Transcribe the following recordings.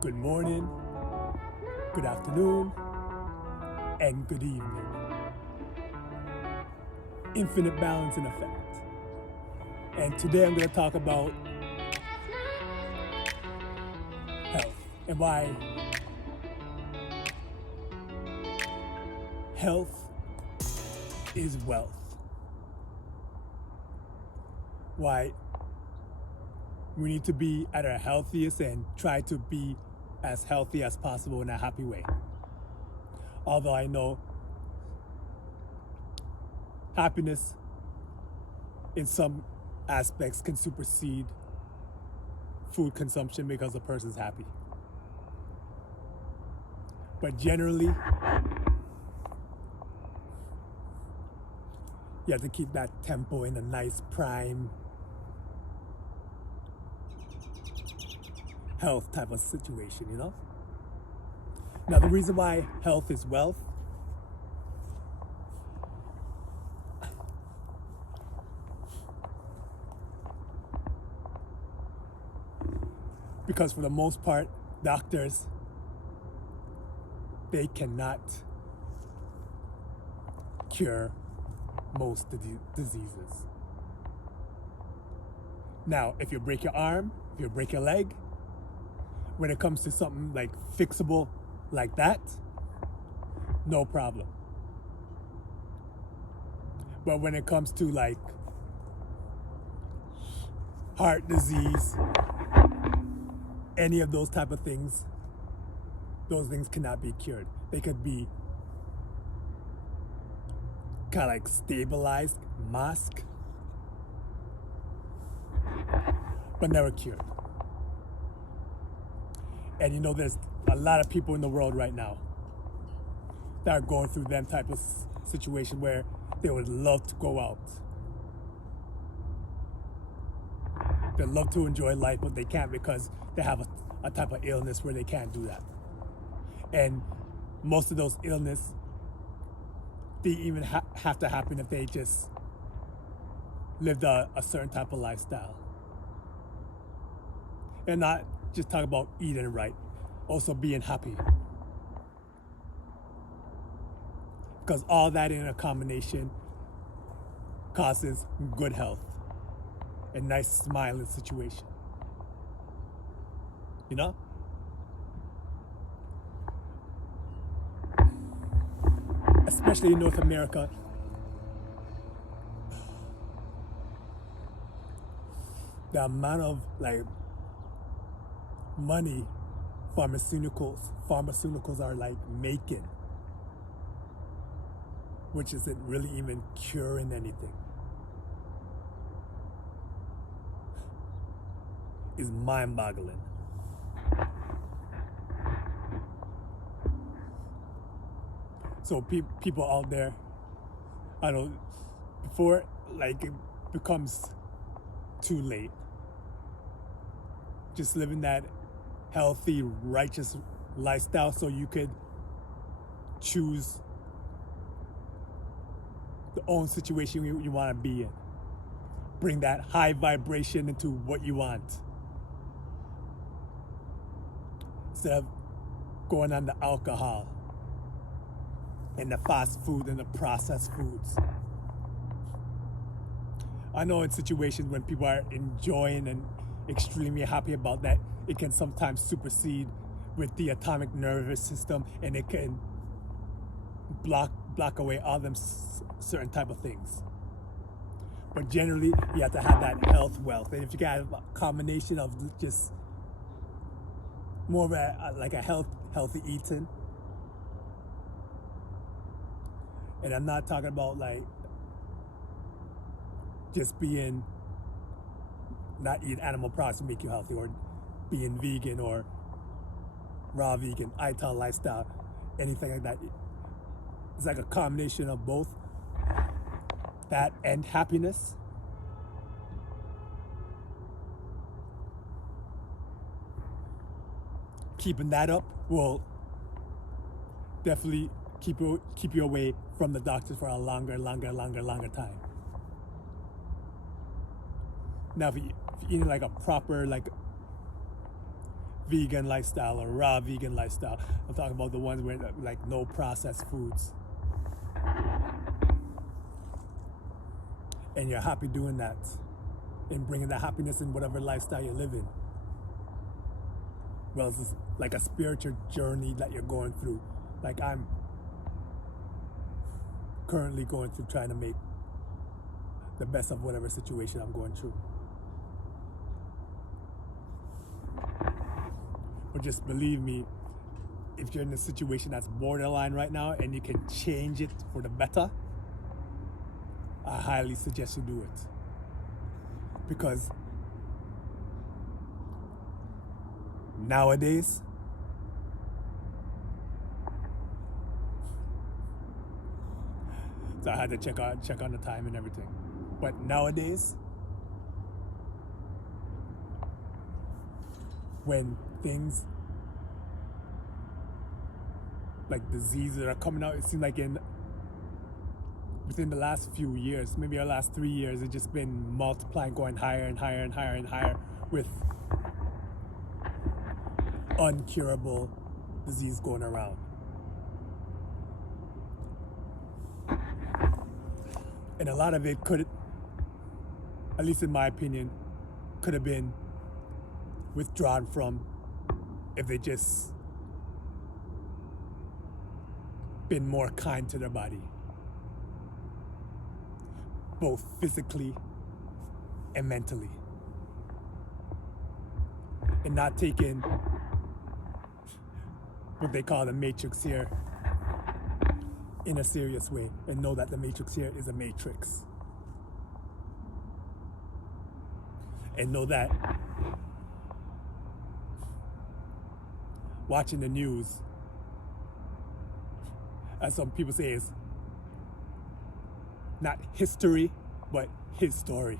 good morning, good afternoon, and good evening. Infinite balance in effect. And today I'm going to talk about health and why health is wealth. Why we need to be at our healthiest and try to be as healthy as possible in a happy way. Although I know happiness in some aspects can supersede food consumption because the person's happy. But generally, you have to keep that tempo in a nice prime health type of situation, you know? Now, the reason why health is wealth because for the most part, doctors, they cannot cure most diseases. Now, if you break your arm, if you break your leg, when it comes to something like fixable like that, no problem. But when it comes to like heart disease, any of those type of things, those things cannot be cured. They could be kind of like stabilized, masked, but never cured. And you know, there's a lot of people in the world right now that are going through them type of situation where they would love to go out. They love to enjoy life, but they can't because they have a type of illness where they can't do that. And most of those illness, they even have to happen if they just lived a certain type of lifestyle. And not just talk about eating right, also being happy. Because all that in a combination causes good health and nice smiling situation. You know? Especially in North America, the amount of like money pharmaceuticals are like making, which isn't really even curing anything, is mind-boggling. So people out there, I don't, before like it becomes too late, just living that healthy, righteous lifestyle so you could choose the own situation you want to be in. Bring that high vibration into what you want. Instead of going on the alcohol and the fast food and the processed foods. I know in situations when people are enjoying and extremely happy about that, it can sometimes supersede with the atomic nervous system, and it can block away all them certain type of things. But generally, you have to have that health wealth, and if you got a combination of just more of a healthy eating, and I'm not talking about like just being not eating animal products to make you healthy, or being vegan or raw vegan, ITAL lifestyle, anything like that. It's like a combination of both that and happiness. Keeping that up will definitely keep you away from the doctors for a longer time. Now, if you're eating like a proper, like vegan lifestyle or raw vegan lifestyle. I'm talking about the ones where like no processed foods. And you're happy doing that and bringing that happiness in whatever lifestyle you live in. Well, it's like a spiritual journey that you're going through. Like I'm currently going through, trying to make the best of whatever situation I'm going through. But just believe me, if you're in a situation that's borderline right now and you can change it for the better, I highly suggest you do it. Because nowadays, so I had to check on the time and everything. But nowadays, when things like diseases are coming out, it seems like within the last few years, maybe the last 3 years, it's just been multiplying, going higher and higher and higher and higher with uncurable disease going around. And a lot of it could, at least in my opinion, could have been withdrawn from if they just been more kind to their body, both physically and mentally, and not taking what they call the matrix here in a serious way, and know that the matrix here is a matrix, and know that watching the news, as some people say, is not history, but his story.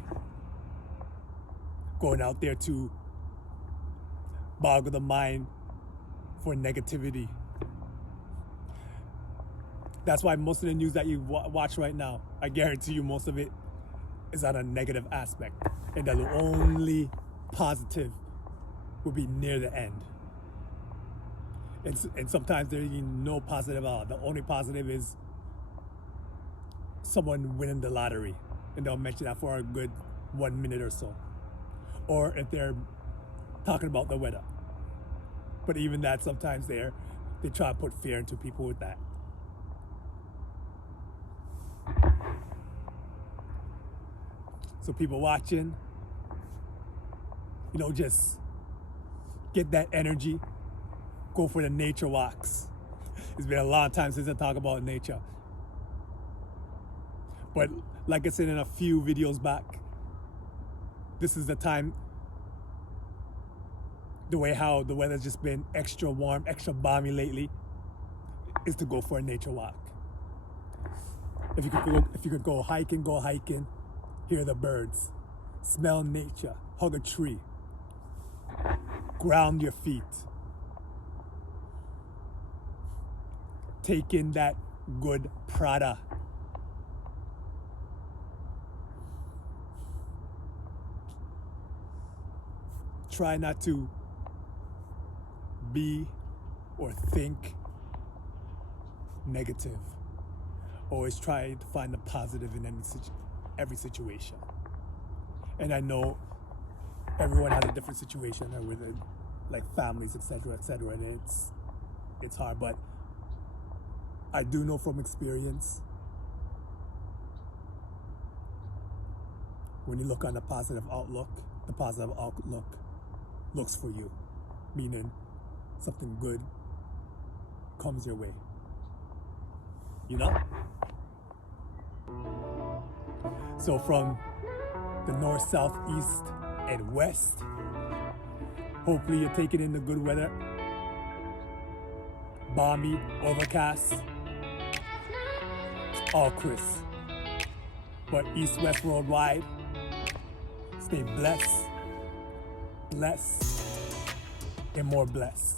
Going out there to boggle the mind for negativity. That's why most of the news that you watch right now, I guarantee you most of it is on a negative aspect. And the only positive will be near the end. And sometimes there is no positive at all. The only positive is someone winning the lottery, and they'll mention that for a good 1 minute or so. Or if they're talking about the weather. But even that, sometimes they try to put fear into people with that. So people watching, just get that energy. Go for the nature walks. It's been a long time since I talk about nature. But like I said in a few videos back, this is the time, the way how the weather's just been extra warm, extra balmy lately, is to go for a nature walk. If you could go hiking, hear the birds, smell nature, hug a tree, ground your feet, take in that good Prada. Try not to be or think negative. Always try to find the positive in every situation. And I know everyone has a different situation with it, like families, etc., and it's hard, but I do know from experience, when you look on the positive outlook looks for you, meaning something good comes your way. So from the north, south, east, and west, hopefully you're taking in the good weather. Balmy, overcast, all crisp. But east-west worldwide, stay blessed, and more blessed.